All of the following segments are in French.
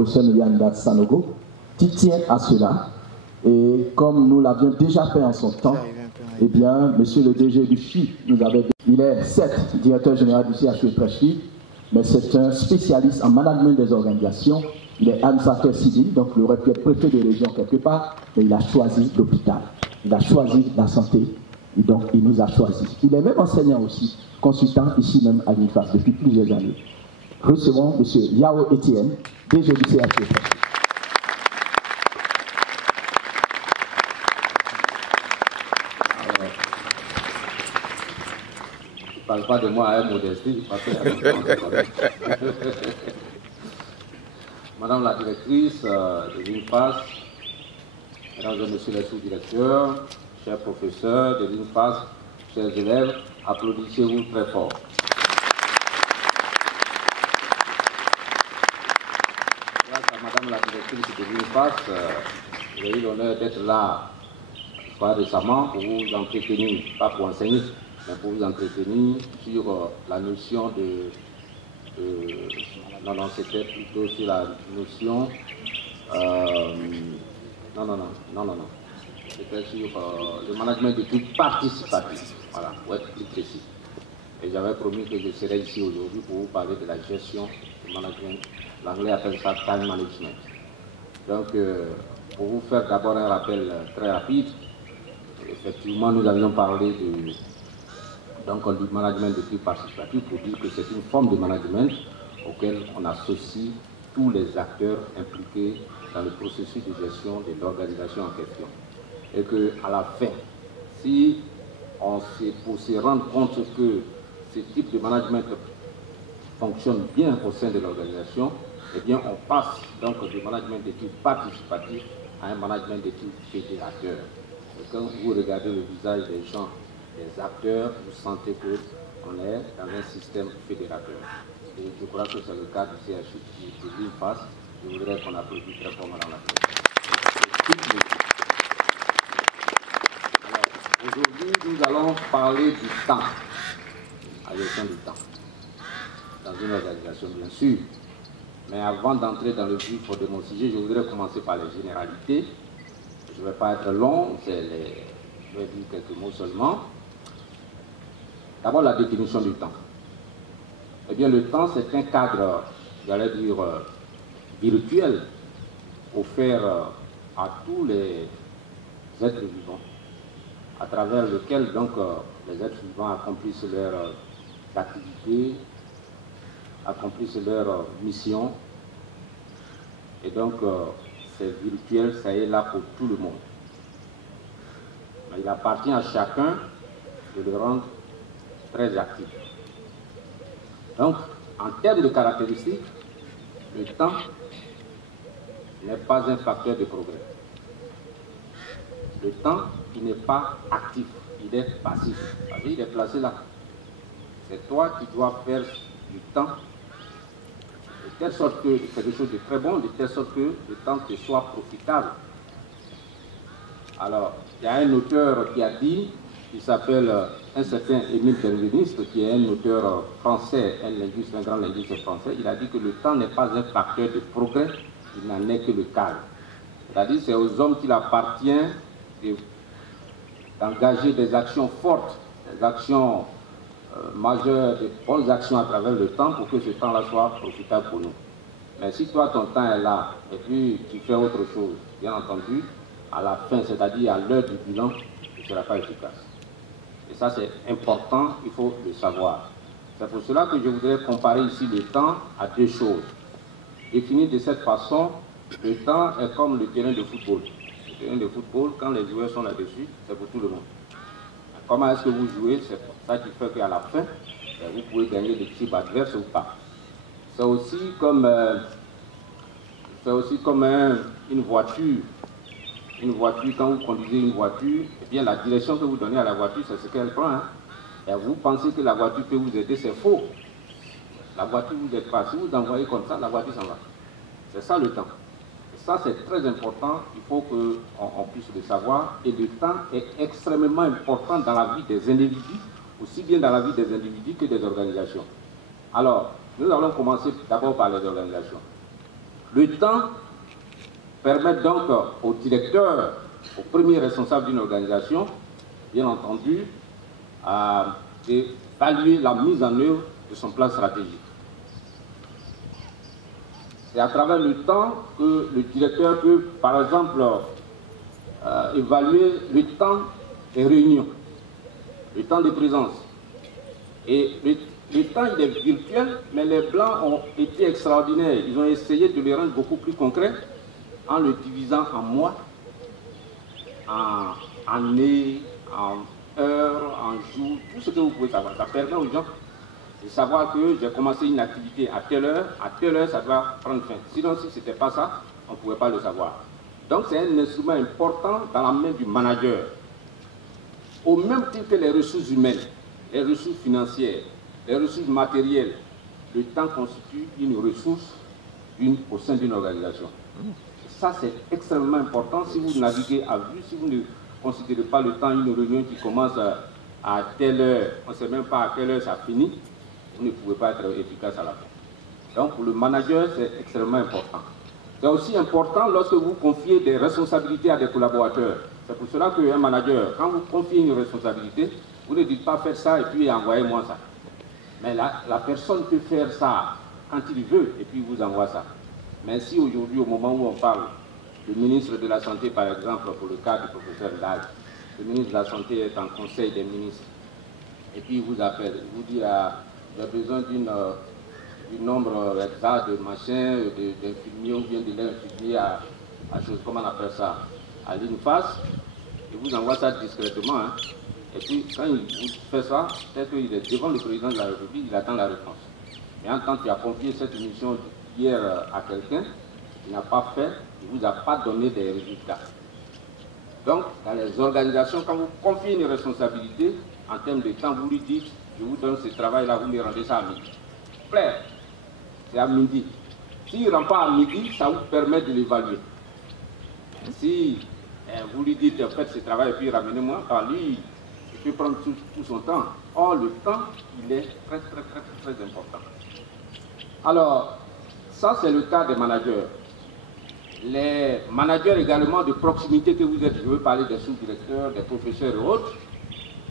professeur Yanda Sanogo, qui tient à cela. Et comme nous l'avions déjà fait en son temps, eh bien, monsieur le DG du CHI nous avait dit, il est certes directeur général du CHU Prèche-Vie, mais c'est un spécialiste en management des organisations. Il est administrateur civil, donc il aurait pu être préfet de région quelque part, mais il a choisi l'hôpital. Il a choisi la santé, et donc il nous a choisi. Il est même enseignant aussi, consultant ici même à l'UNIFAS depuis plusieurs années. Recevons M. Yao Etienne, DG du CHU. Je ne parle pas de moi à modestie, Madame la directrice de l'UNIFAS, mesdames et messieurs les sous-directeurs, chers professeurs de l'UNIFAS, chers élèves, applaudissez-vous très fort. Grâce à Madame la directrice de l'UNIFAS, j'ai eu l'honneur d'être là, pas récemment, pour vous entretenir, pas pour enseigner, mais pour vous entretenir sur la notion de non, c'était plutôt sur la notion non. C'était sur le management d'équipe participatif, voilà, pour être plus précis. Et j'avais promis que je serais ici aujourd'hui pour vous parler de la gestion du management. L'anglais appelle ça time management. Donc, pour vous faire d'abord un rappel très rapide, effectivement, nous avions parlé du management d'équipe participatif pour dire que c'est une forme de management auquel on associe tous les acteurs impliqués dans le processus de gestion de l'organisation en question. Et qu'à la fin, si pour se rendre compte que ce type de management fonctionne bien au sein de l'organisation, eh bien on passe donc du management d'équipe participatif à un management d'équipe fédérateur. Et quand vous regardez le visage des gens, des acteurs, vous sentez qu'on est dans un système fédérateur. Et je crois que c'est le cas du CHU de l'UNIFAS. Je voudrais qu'on applaudisse très fort Madame la Présidente. Aujourd'hui, nous allons parler du temps, la gestion du temps, dans une organisation bien sûr. Mais avant d'entrer dans le vif de mon sujet, je voudrais commencer par les généralités. Je ne vais pas être long, je vais dire quelques mots seulement. D'abord, la définition du temps. Eh bien, le temps, c'est un cadre, j'allais dire, virtuel, offert à tous les êtres vivants, à travers lequel, donc, les êtres vivants accomplissent leurs activités, accomplissent leur mission. Et donc, c'est virtuel, ça est là pour tout le monde. Mais il appartient à chacun de le rendre très actif. Donc, en termes de caractéristiques, le temps n'est pas un facteur de progrès. Le temps, il n'est pas actif, il est passif. Il est placé là. C'est toi qui dois faire du temps de telle sorte que c'est quelque chose de très bon, de telle sorte que le temps te soit profitable. Alors, il y a un auteur qui a dit, il s'appelle un certain Émile Benveniste, qui est un auteur français, un linguiste, un grand linguiste français. Il a dit que le temps n'est pas un facteur de progrès, il n'en est que le cadre. C'est-à-dire c'est aux hommes qu'il appartient d'engager des actions fortes, des actions majeures, des bonnes actions à travers le temps pour que ce temps-là soit profitable pour nous. Mais si toi, ton temps est là, et puis tu fais autre chose, bien entendu, à la fin, c'est-à-dire à l'heure du bilan, tu ne seras pas efficace. Et ça, c'est important, il faut le savoir. C'est pour cela que je voudrais comparer ici le temps à deux choses. Définir de cette façon, le temps est comme le terrain de football. Le terrain de football, quand les joueurs sont là-dessus, c'est pour tout le monde. Comment est-ce que vous jouez? C'est ça qui fait qu'à la fin, vous pouvez gagner l'équipe adverse ou pas. C'est aussi comme une voiture. Une voiture, quand vous conduisez une voiture, eh bien la direction que vous donnez à la voiture, c'est ce qu'elle prend. Hein. Et vous pensez que la voiture peut vous aider, c'est faux. La voiture vous aide pas. Si vous envoyez comme ça, la voiture s'en va. C'est ça le temps. Et ça, c'est très important. Il faut qu'on puisse le savoir. Et le temps est extrêmement important dans la vie des individus, aussi bien dans la vie des individus que des organisations. Alors, nous allons commencer d'abord par les organisations. Le temps permet donc au directeur, au premier responsable d'une organisation, bien entendu, d'évaluer la mise en œuvre de son plan stratégique. C'est à travers le temps que le directeur peut, par exemple, évaluer le temps des réunions, le temps de présence. Et le temps, il est virtuel, mais les Blancs ont été extraordinaires. Ils ont essayé de le rendre beaucoup plus concret en le divisant en mois, en années, en heures, en jours, tout ce que vous pouvez savoir. Ça permet aux gens de savoir que j'ai commencé une activité à telle heure, ça doit prendre fin. Sinon, si ce n'était pas ça, on ne pouvait pas le savoir. Donc, c'est un instrument important dans la main du manager. Au même titre que les ressources humaines, les ressources financières, les ressources matérielles, le temps constitue une ressource au sein d'une organisation. Ça, c'est extrêmement important. Si vous naviguez à vue, si vous ne considérez pas le temps, une réunion qui commence à telle heure, on ne sait même pas à quelle heure ça finit, vous ne pouvez pas être efficace à la fin. Donc, pour le manager, c'est extrêmement important. C'est aussi important lorsque vous confiez des responsabilités à des collaborateurs. C'est pour cela qu'un manager, quand vous confiez une responsabilité, vous ne dites pas faire ça et puis envoyez-moi ça. Mais la personne peut faire ça quand il veut et puis vous envoie ça. Mais si aujourd'hui, au moment où on parle, le ministre de la Santé, par exemple, pour le cas du professeur Dag, le ministre de la Santé est en conseil des ministres, et puis il vous appelle, il vous dit, j'ai besoin du nombre exact de machins, d'infirmiers, ou bien de l'infirmier à chose, comment on appelle ça, à l'INFAS, il vous envoie ça discrètement, hein. Et puis quand il vous fait ça, peut-être qu'il est devant le président de la République, il attend la réponse. Mais en tant qu'il a confié cette mission hier à quelqu'un, il n'a pas fait, il ne vous a pas donné des résultats. Donc, dans les organisations, quand vous confiez une responsabilité, en termes de temps, vous lui dites, je vous donne ce travail-là, vous me rendez ça à midi. Claire, c'est à midi. S'il ne rend pas à midi, ça vous permet de l'évaluer. Si vous lui dites, faites ce travail et puis ramenez-moi, lui, il peut prendre tout son temps. Or, le temps, il est très, très, très, très important. Alors, ça, c'est le cas des managers. Les managers également de proximité que vous êtes, je veux parler des sous-directeurs, des professeurs et autres,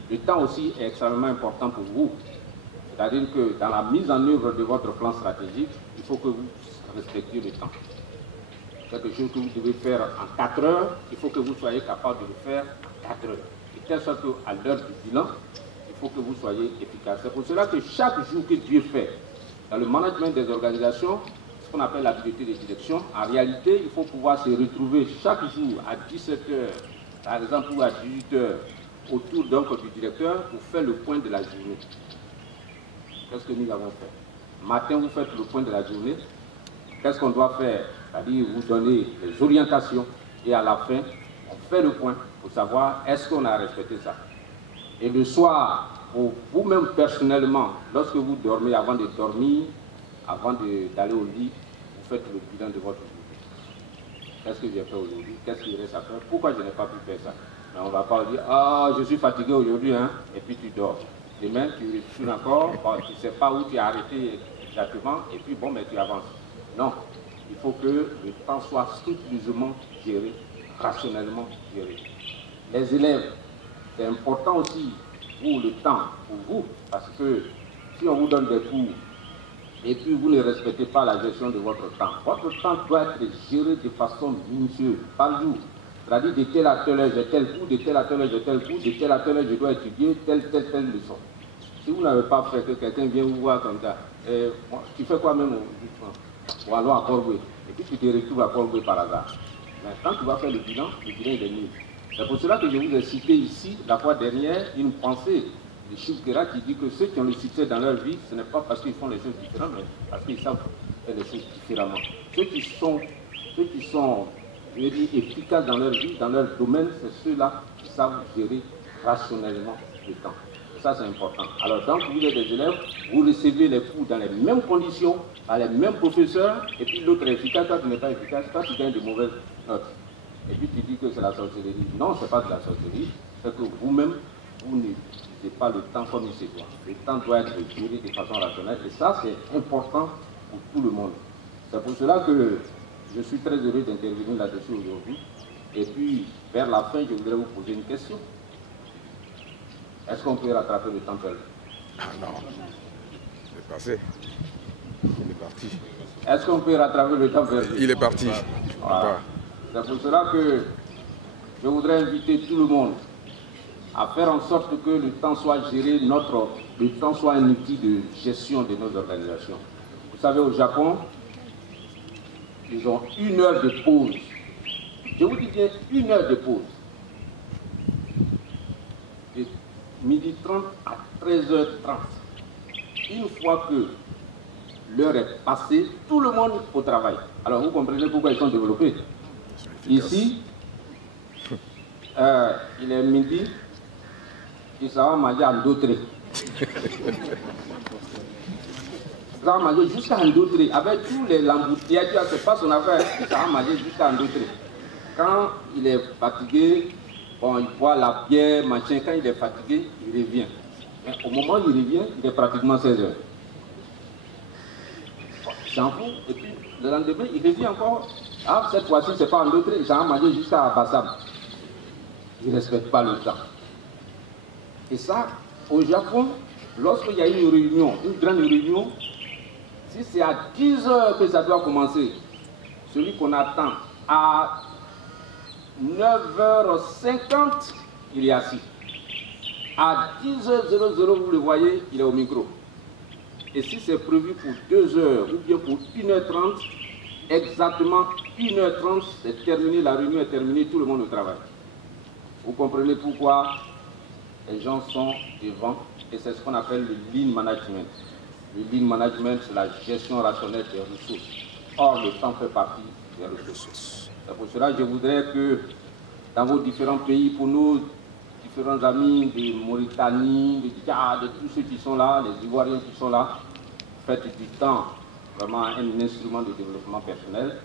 le temps aussi est extrêmement important pour vous. C'est-à-dire que dans la mise en œuvre de votre plan stratégique, il faut que vous respectiez le temps. Quelque chose que vous devez faire en 4 heures, il faut que vous soyez capable de le faire en 4 heures. De telle sorte qu'à l'heure du bilan, il faut que vous soyez efficace. C'est pour cela que chaque jour que Dieu fait, dans le management des organisations, ce qu'on appelle l'habileté de direction, en réalité, il faut pouvoir se retrouver chaque jour à 17 heures, par exemple, ou à 18 heures, autour donc du directeur pour faire le point de la journée. Qu'est-ce que nous avons fait? Matin, vous faites le point de la journée. Qu'est-ce qu'on doit faire? C'est-à-dire vous donner les orientations et à la fin, on fait le point pour savoir est-ce qu'on a respecté ça. Et le soir, pour vous-même personnellement, lorsque vous dormez, avant de dormir, avant d'aller au lit, vous faites le bilan de votre journée. Qu'est-ce que j'ai fait aujourd'hui? Qu'est-ce qu'il reste à faire? Pourquoi je n'ai pas pu faire ça? Mais on ne va pas dire, ah, je suis fatigué aujourd'hui, hein, et puis tu dors. Demain, tu retournes encore, tu ne sais pas où tu as arrêté exactement, et puis bon, mais tu avances. Non, il faut que le temps soit scrupuleusement géré, rationnellement géré. Les élèves, c'est important aussi pour le temps, pour vous, parce que si on vous donne des cours, et puis vous ne respectez pas la gestion de votre temps doit être géré de façon minutieuse, par jour. C'est-à-dire de telle à telle heure, j'ai tel cours, de telle à telle heure, j'ai tel cours, de telle à telle heure, je dois étudier telle leçon. Si vous n'avez pas fait que quelqu'un vient vous voir comme ça, tu fais quoi même ou allons à Corbeil, et puis tu te retrouves à Corbeil par hasard. Mais quand tu vas faire le bilan il est nul. C'est pour cela que je vous ai cité ici, la fois dernière, une pensée de Shukera qui dit que ceux qui ont le succès dans leur vie, ce n'est pas parce qu'ils font les choses différentes, mais parce qu'ils savent faire les choses différemment. Ceux qui sont je veux dire, efficaces dans leur vie, dans leur domaine, c'est ceux-là qui savent gérer rationnellement le temps. Ça, c'est important. Alors, donc, vous êtes des élèves, vous recevez les cours dans les mêmes conditions, par les mêmes professeurs, et puis l'autre est efficace, toi, tu n'es pas efficace, toi, tu gagnes de mauvaises notes. Et puis, tu dis que c'est la sorcellerie. Non, ce n'est pas de la sorcellerie, c'est que vous-même, vous n'utilisez pas le temps comme il se doit. Le temps doit être géré de façon rationnelle, et ça, c'est important pour tout le monde. C'est pour cela que je suis très heureux d'intervenir là-dessus aujourd'hui. Et puis, vers la fin, je voudrais vous poser une question. Est-ce qu'on peut rattraper le temps perdu? Ah non, c'est passé. Il est parti. Est-ce qu'on peut rattraper le temps perdu? Il est parti. Voilà. C'est pour cela que je voudrais inviter tout le monde à faire en sorte que le temps soit géré, le temps soit un outil de gestion de nos organisations. Vous savez, au Japon, ils ont 1 heure de pause. Je vous dis bien 1 heure de pause. De 12h30 à 13h30. Une fois que l'heure est passée, tout le monde au travail. Alors vous comprenez pourquoi ils sont développés. Ici, il est midi, il s'en va manger à Ndotré. Il s'en va manger jusqu'à Ndotré. Avec tous les embouteillages, c'est pas son affaire. Il s'en va manger jusqu'à Ndotré. Quand il est fatigué, bon, il boit la bière, machin. Quand il est fatigué, il revient. Mais au moment où il revient, il est pratiquement 16 heures. Il s'en fout. Et puis, le lendemain, il revient encore. Ah, cette fois-ci, c'est pas Ndotré. Il s'en va manger jusqu'à Bassam. Il ne respecte pas le temps. Et ça, au Japon, lorsqu'il y a une réunion, une grande réunion, si c'est à 10 heures que ça doit commencer, celui qu'on attend à 9h50, il est assis. À 10h00, vous le voyez, il est au micro. Et si c'est prévu pour 2 heures ou bien pour 1h30, exactement 1h30, c'est terminé, la réunion est terminée, tout le monde au travail. Vous comprenez pourquoi les gens sont devant, et c'est ce qu'on appelle le lean management. Le lean management, c'est la gestion rationnelle des ressources. Or, le temps fait partie des ressources. C'est pour cela que je voudrais que dans vos différents pays, pour nos différents amis de Mauritanie, de Tchad, de tous ceux qui sont là, les Ivoiriens qui sont là, faites du temps vraiment un instrument de développement personnel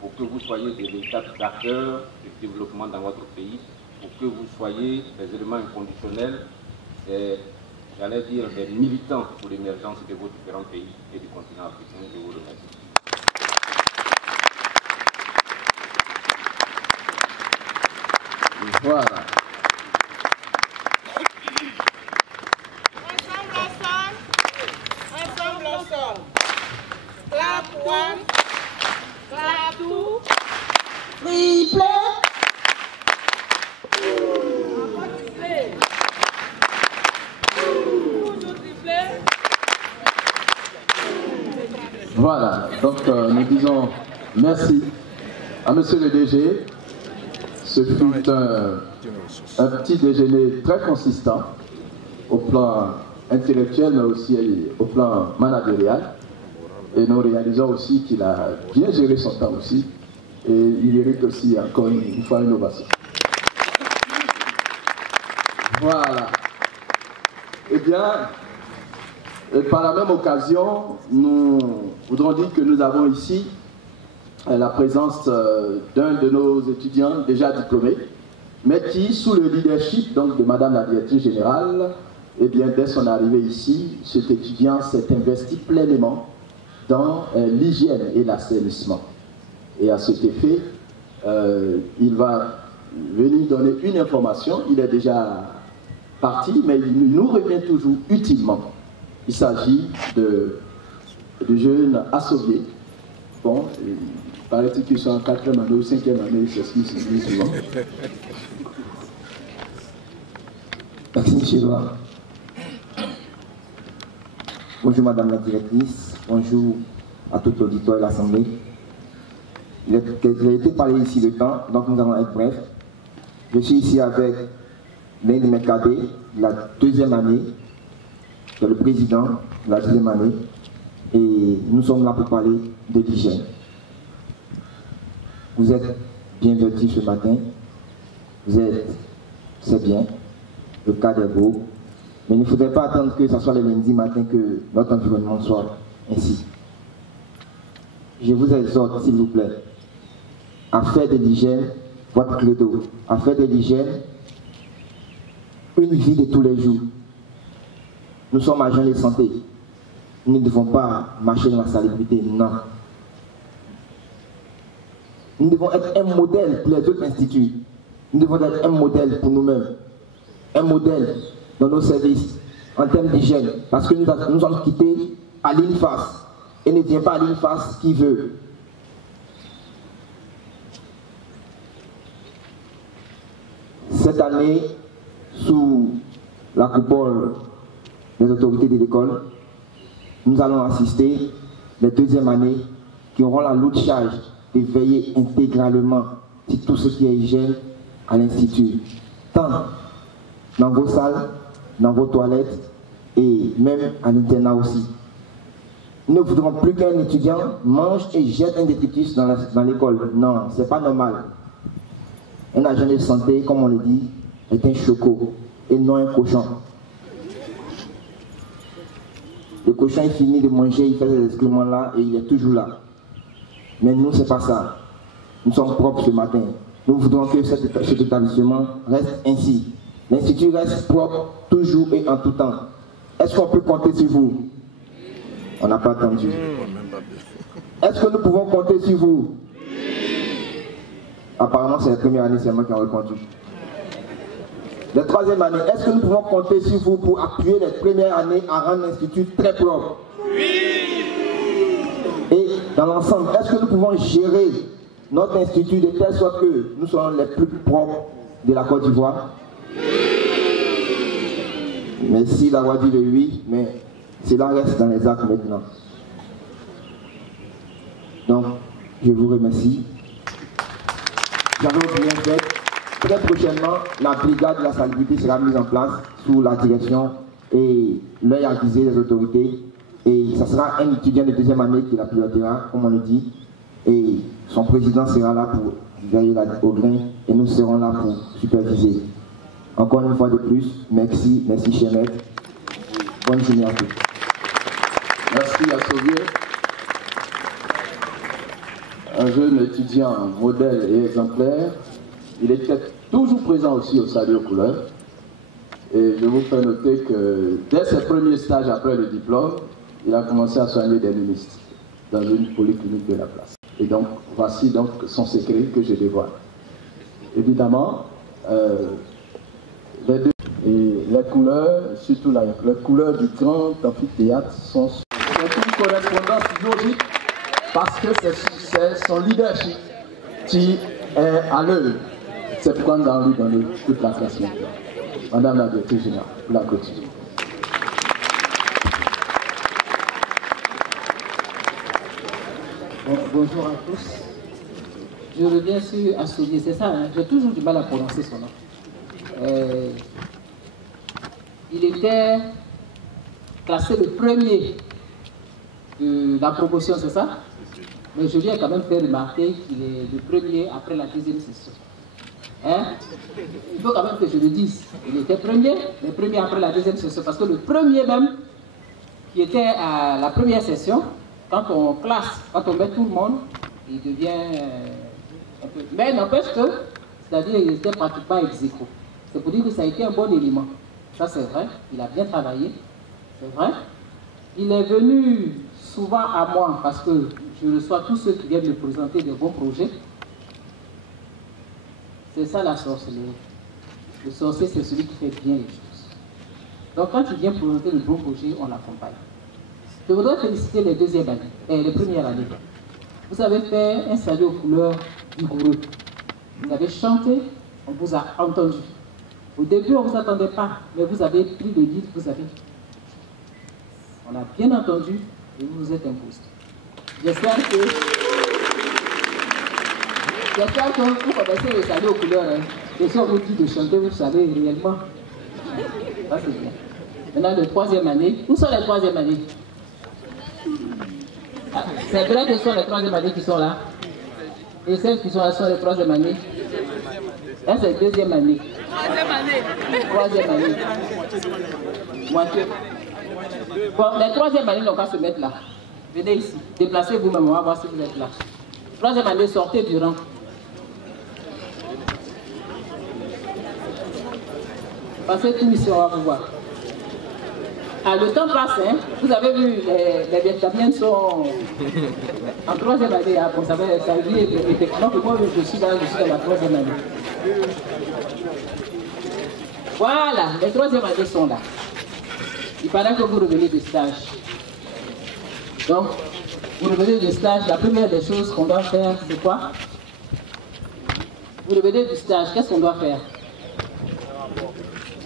pour que vous soyez des véritables acteurs de développement dans votre pays, pour que vous soyez des éléments inconditionnels, j'allais dire des militants pour l'émergence de vos différents pays et du continent africain. Je vous remercie. Voilà. Ensemble. Clap one, clap two, triplé. Voilà, donc nous disons merci à monsieur le DG. Ce fut un petit déjeuner très consistant au plan intellectuel, mais aussi au plan managérial. Et nous réalisons aussi qu'il a bien géré son temps aussi. Et il mérite aussi encore une fois une ovation. Voilà. Eh bien, par la même occasion, nous voudrons dire que nous avons ici la présence d'un de nos étudiants déjà diplômés, mais qui, sous le leadership donc, de Madame la Directrice Générale, eh bien, dès son arrivée ici, cet étudiant s'est investi pleinement dans l'hygiène et l'assainissement. Et à cet effet, il va venir donner une information. Il est déjà parti, mais il nous revient toujours utilement. Il s'agit de jeunes assoviés. Bon, il paraît-il qu'ils sont en 4e année ou 5e année, c'est ce qu'ils se disent souvent. Merci, M. Loire. Bonjour, Madame la Directrice. Bonjour à tout l'auditoire de l'Assemblée. Il a été parlé ici le temps, donc nous allons être brefs. Je suis ici avec l'un de mes cadets de la 2e année, le président de la 2e année, et nous sommes là pour parler de l'hygiène. Vous êtes bien vêtus ce matin, c'est bien, le cadre est beau, mais il ne faudrait pas attendre que ce soit le lundi matin que notre environnement soit ainsi. Je vous exhorte, s'il vous plaît, à faire de l'hygiène votre credo, à faire de l'hygiène une vie de tous les jours. Nous sommes agents de santé. Nous ne devons pas marcher dans la salubrité, non. Nous devons être un modèle pour les autres instituts. Nous devons être un modèle pour nous-mêmes. Un modèle dans nos services, en termes d'hygiène. Parce que nous sommes quittés à l'INFAS. Et ne vient pas à l'INFAS qui veut. Cette année, sous la coupole des autorités de l'école, nous allons assister les deuxièmes années qui auront la lourde charge de veiller intégralement sur tout ce qui est hygiène à l'Institut, tant dans vos salles, dans vos toilettes et même à l'internat aussi. Nous ne voudrons plus qu'un étudiant mange et jette un détritus dans l'école. Non, ce n'est pas normal. Un agent de santé, comme on le dit, est un choco et non un cochon. Le cochon il finit de manger, il fait ces excréments là et il est toujours là. Mais nous, ce n'est pas ça. Nous sommes propres ce matin. Nous voudrons que cet établissement reste ainsi. L'Institut reste propre toujours et en tout temps. Est-ce qu'on peut compter sur vous? On n'a pas attendu. Est-ce que nous pouvons compter sur vous? Apparemment, c'est la première année seulement qui a répondu. La troisième année, est-ce que nous pouvons compter sur vous pour appuyer les premières années à rendre l'Institut très propre? Oui. Et dans l'ensemble, est-ce que nous pouvons gérer notre institut de telle sorte que nous soyons les plus propres de la Côte d'Ivoire? Merci d'avoir dit le oui, mais cela reste dans les actes maintenant. Donc, je vous remercie. J'avais bien fait. Très prochainement, la brigade de la salubrité sera mise en place sous la direction et l'œil avisé des autorités. Et ça sera un étudiant de deuxième année qui la pilotera, comme on le dit. Et son président sera là pour veiller au grain et nous serons là pour superviser. Encore une fois de plus, merci cher maître. Bonne journée à tous. Merci à Sauvier. Un jeune étudiant modèle et exemplaire. Il était toujours présent aussi au salut aux couleurs. Et je vous fais noter que dès ses premiers stages après le diplôme, il a commencé à soigner des ministres dans une polyclinique de la place. Et donc, voici donc son secret que je dévoile. Évidemment, les deux et les couleurs, surtout les couleurs du grand amphithéâtre sont une correspondance logique parce que c'est son leadership qui est à l'œuvre. C'est pourquoi nous allons lui donner toute la classe maintenant. Madame la directrice générale, pour la clôture. Bonjour à tous. Je reviens sur Assoulier, c'est ça, hein? J'ai toujours du mal à prononcer son nom. Il était classé le premier de la promotion, c'est ça? Mais je viens quand même faire remarquer qu'il est le premier après la deuxième session. Hein? Il faut quand même que je le dise. Il était premier, le premier après la deuxième session, parce que le premier même, qui était à la première session, quand on classe, quand on met tout le monde, il devient un peu... Mais n'empêche que, c'est-à-dire il était pratiquement ex aequo. C'est pour dire que ça a été un bon élément. Ça c'est vrai, il a bien travaillé, c'est vrai. Il est venu souvent à moi parce que je reçois tous ceux qui viennent me présenter des bons projets. C'est ça la sorcellerie. Le sorcier, c'est celui qui fait bien les choses. Donc quand il vient présenter le bon projet, on l'accompagne. Je voudrais féliciter les deuxièmes années, les premières années. Vous avez fait un salut aux couleurs vigoureux. Vous avez chanté, on vous a entendu. Au début, on ne vous attendait pas, mais vous avez pris le lead, vous avez... On a bien entendu et vous vous êtes imposé. J'espère que vous connaissez le salut aux couleurs. Hein. Et si on vous dit de chanter, vous savez réellement. Ça, c'est bien. Maintenant, la troisième année. Où sont les troisième années? Ah, c'est vrai que ce sont les troisième années qui sont là. Et celles qui sont là sont les troisième années. Là, c'est deuxième année. Troisième année. Moitié. Bon, les troisième années n'ont qu'à se mettre là. Venez ici. Déplacez vous-même, on va voir si vous êtes là. Troisième année, sortez du rang. Passez tout ici, on va vous voir. Ah, le temps passe, hein. Vous avez vu, les Vietnamiens sont en 3e année. Hein. Bon, ça dit effectivement que moi, je suis dans la 3e année. Voilà, les 3e années sont là. Il paraît que vous revenez de stage. Donc, vous revenez de stage, la première des choses qu'on doit faire, c'est quoi? Vous revenez du stage, qu'est-ce qu'on doit faire?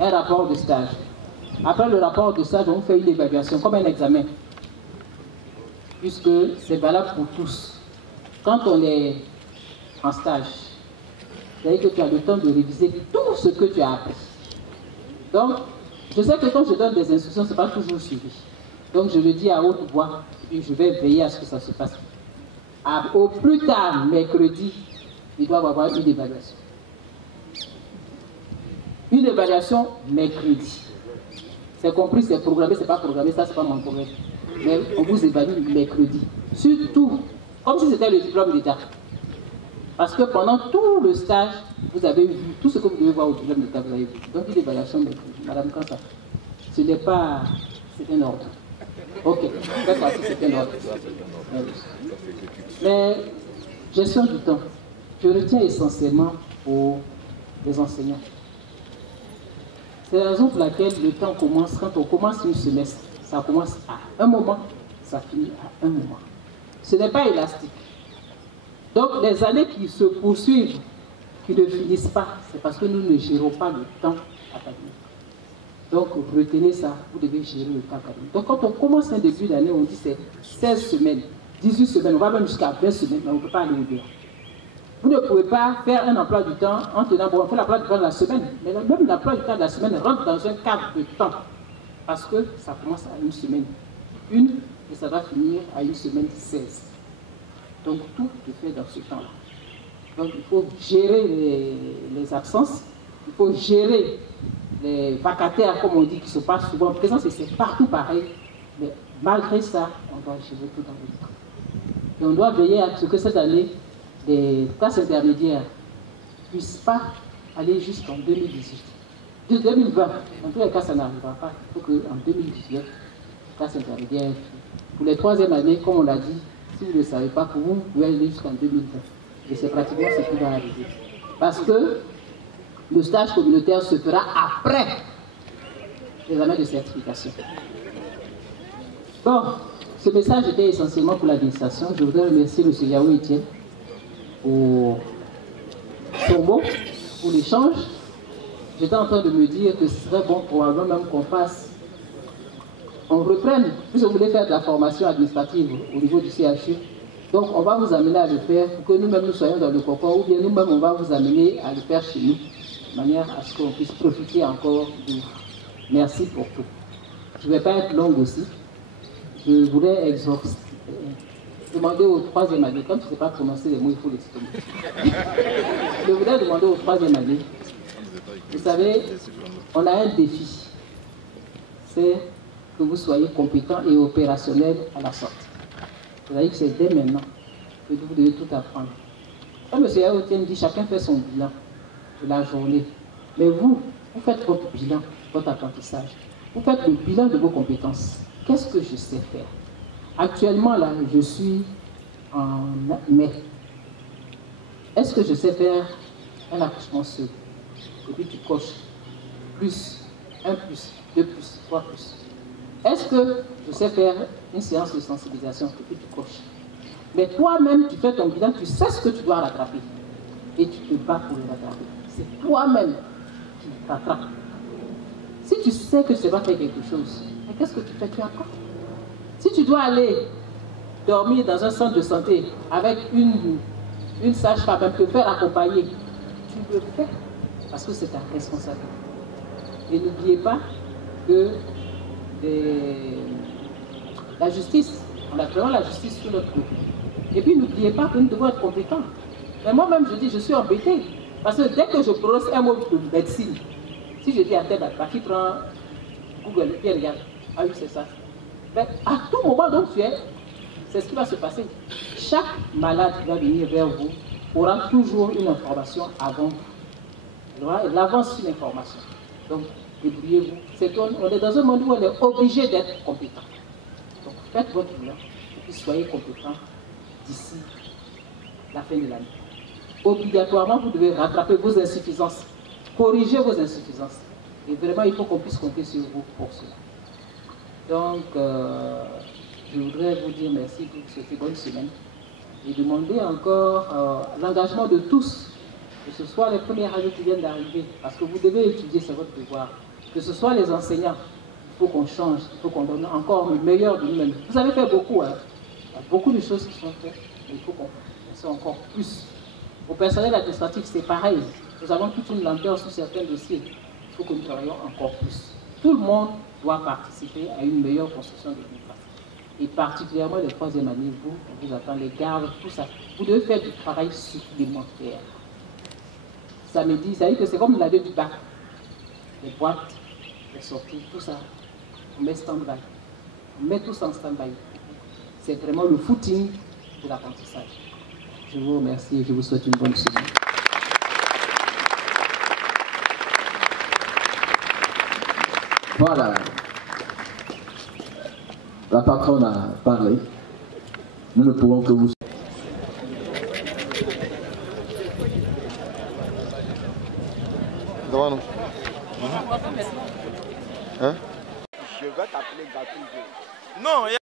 Un rapport de stage. Après le rapport de stage, on fait une évaluation, comme un examen. Puisque c'est valable pour tous. Quand on est en stage, c'est-à-dire que tu as le temps de réviser tout ce que tu as appris. Donc, je sais que quand je donne des instructions, ce n'est pas toujours suivi. Donc, je le dis à haute voix, et je vais veiller à ce que ça se passe. Au plus tard, mercredi, ils doivent avoir une évaluation. Une évaluation mercredi. C'est compris, c'est programmé, c'est pas programmé, ça c'est pas mon problème. Mais on vous évalue mercredi. Surtout, comme si c'était le diplôme d'État. Parce que pendant tout le stage, vous avez vu tout ce que vous devez voir au diplôme d'État, vous avez vu. Donc une évaluation mercredi. Madame Kansa, ce n'est pas... c'est un ordre. Ok, d'accord, c'est un ordre. Mais, gestion du temps. Je retiens essentiellement pour les enseignants. C'est la raison pour laquelle le temps commence, quand on commence une semestre, ça commence à un moment, ça finit à un moment. Ce n'est pas élastique. Donc les années qui se poursuivent, qui ne finissent pas, c'est parce que nous ne gérons pas le temps académique. Donc retenez ça, vous devez gérer le temps académique. Donc quand on commence un début d'année, on dit c'est 16 semaines, 18 semaines, on va même jusqu'à 20 semaines, mais on ne peut pas aller au-delà. Vous ne pouvez pas faire un emploi du temps en tenant, bon, on fait l'emploi du temps de la semaine, mais même l'emploi du temps de la semaine rentre dans un cadre de temps, parce que ça commence à une semaine, et ça va finir à une semaine 16. Donc tout est fait dans ce temps-là. Donc il faut gérer les absences, il faut gérer les vacataires, comme on dit, qui se passent souvent présents, c'est partout pareil, mais malgré ça, on doit gérer tout dans le temps. Et on doit veiller à ce que cette année, les classes intermédiaires ne puissent pas aller jusqu'en 2018. De 2020, en tous les cas, ça n'arrivera pas. Il faut qu'en 2019, les classes intermédiaires, pour les 3e années, comme on l'a dit, si vous ne le savez pas, pour vous, vous pouvez aller jusqu'en 2020. Et c'est pratiquement ce qui va arriver. Parce que le stage communautaire se fera après l'examen de certification. Bon, ce message était essentiellement pour l'administration. Je voudrais remercier M. Yahou Etienne pour son mot, pour l'échange. J'étais en train de me dire que ce serait bon probablement même on reprenne, puisque vous voulez faire de la formation administrative au niveau du CHU. Donc on va vous amener à le faire pour que nous-mêmes nous soyons dans le cocon, ou bien nous-mêmes on va vous amener à le faire chez nous, de manière à ce qu'on puisse profiter encore de vous. Merci pour tout. Je ne vais pas être longue aussi. Je voulais demander aux 3e année, comme je ne sais pas prononcer les mots, il faut les citer. Je voudrais demander aux 3e année, vous savez, on a un défi, c'est que vous soyez compétents et opérationnels à la sortie. C'est-à-dire que c'est dès maintenant que vous devez tout apprendre. Comme M. Yaotienne dit, chacun fait son bilan de la journée. Mais vous faites votre bilan, votre apprentissage. Vous faites le bilan de vos compétences. Qu'est-ce que je sais faire? Actuellement, là, je suis en mai. Est-ce que je sais faire un accouchement seul? Et puis tu coches plus, 1 plus, 2 plus, 3 plus. Est-ce que je sais faire une séance de sensibilisation? Et puis tu coches. Mais toi-même, tu fais ton bilan, tu sais ce que tu dois rattraper. Et tu te bats pour le rattraper. C'est toi-même qui rattrapes. Si tu sais que tu ne sais pas faire quelque chose, mais qu'est-ce que tu fais? Tu apprends. Si tu dois aller dormir dans un centre de santé avec une sage-femme, te faire accompagner, tu le fais parce que c'est ta responsabilité. Et n'oubliez pas que la justice, on a vraiment la justice sur notre côté. Et puis n'oubliez pas que nous devons être compétents. Mais moi-même, je dis, je suis embêté. Parce que dès que je prononce un mot de médecine, si je dis à telle date, qui prend Google et puis regarde, ah oui, c'est ça. Mais à tout moment dont tu es, c'est ce qui va se passer. Chaque malade qui va venir vers vous aura toujours une information avant vous. Il avance sur l'information. Donc, débrouillez-vous. C'est qu'on est dans un monde où on est obligé d'être compétent. Donc faites votre boulot et puis soyez compétent d'ici la fin de l'année. Obligatoirement, vous devez rattraper vos insuffisances, corriger vos insuffisances. Et vraiment, il faut qu'on puisse compter sur vous pour cela. Donc, je voudrais vous dire merci pour cette bonne semaine et demander encore l'engagement de tous, que ce soit les premiers radios qui viennent d'arriver, parce que vous devez étudier, c'est votre devoir, que ce soit les enseignants, il faut qu'on change, il faut qu'on donne encore le meilleur de nous-mêmes. Vous avez fait beaucoup, hein? Il y a beaucoup de choses qui sont faites, mais il faut qu'on fasse encore plus. Au personnel administratif, c'est pareil. Nous avons toute une lenteur sur certains dossiers. Il faut que nous travaillions encore plus. Tout le monde doit participer à une meilleure construction de démocratie. Et particulièrement les troisième années, on vous attend, les gardes, tout ça. Vous devez faire du travail supplémentaire. Ça me dit, ça veut dire que c'est comme l'année du bac. Les boîtes, les sorties, tout ça, on met stand-by. On met tout ça en stand-by. C'est vraiment le footing de l'apprentissage. Je vous remercie et je vous souhaite une bonne semaine. Voilà. La patronne a parlé. Nous ne pouvons que vous... Hein? Je vais t'appeler Gatou. Non,